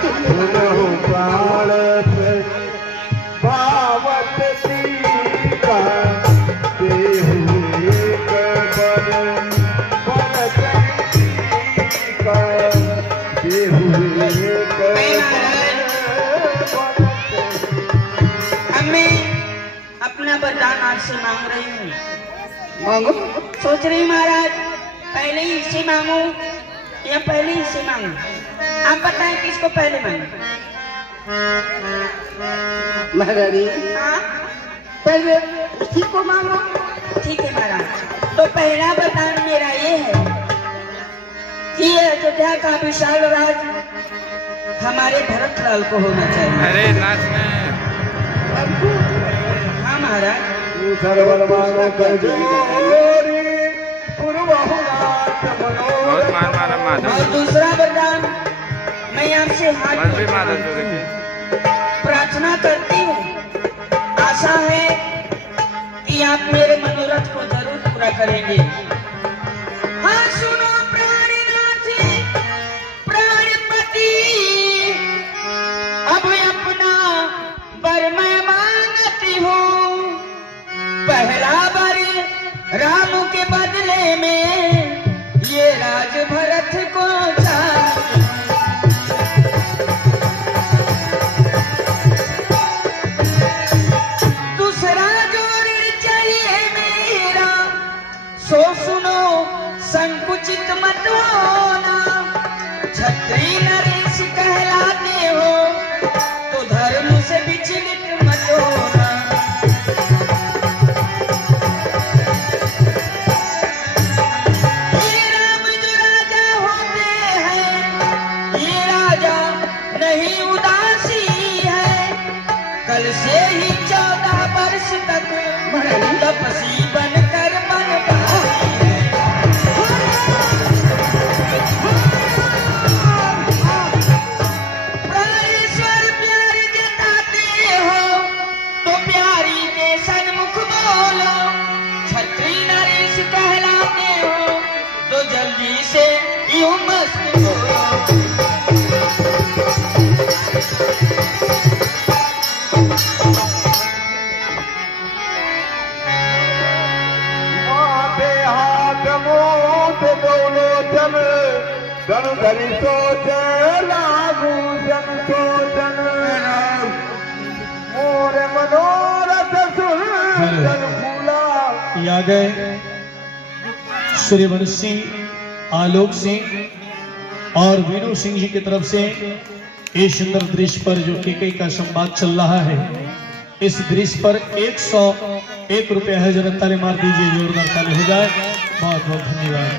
प्राण भावत का अपना वरदान आपसे मांग रही हूँ। मांगो। सोच रही महाराज पहले ही इससे मांगू या पहले ही इससे मांगू, आप बताएं किसको पहले मांगू। महारानी हाँ पहले इसी को मांगो। ठीक है महाराज, तो पहला वरदान मेरा ये है कि ये अयोध्या का विशाल राज हमारे भरत लाल को होना चाहिए। अरे नाच में हाँ महाराज। बहुत मार मारा माधव और दूसरा वरदान मैं आपसे हाथ बस भी माधव जो देखिए प्रार्थना करती हूँ, आशा है कि आप मेरे मनोरथ को जरूर पूरा करेंगे। हाँ सुनो प्राणनाथ प्राणपति, अब अपना वर मैं मांगती हूँ। पहला वर राम के बदले में ये राज भरत को चाहिए। दूसरा जो ऋण चाहिए मेरा, सो सुनो संकुचित मत होना। क्षत्रिय नरेश कहलाते हो तो धर्म से विचलित मत होना। ये राम जो राजा होते हैं, ये राजा नहीं उदासी है। कल से ही 14 वर्ष तक तपसी बनकर बनवासी है। प्राणेश्वर प्यार जताते हो तो प्यारी के सन्मुख बोलो। क्षत्रिय नरेश कहलाते हो तो जल्दी से यूं मस्त बोलो। हाथ मोट दोनों जन धन धरि सोच लागू जन सोचन। मोर मनोरथ सुन जन फूला। आ गए सूर्यवंशी, आलोक सिंह और वीरू सिंह जी की तरफ से इस सुंदर दृश्य पर जो केकई का संवाद चल रहा है, इस दृश्य पर 101 रुपया है। जरा ताली मार दीजिए, जोरदार ताली हो जाए। बहुत बहुत धन्यवाद।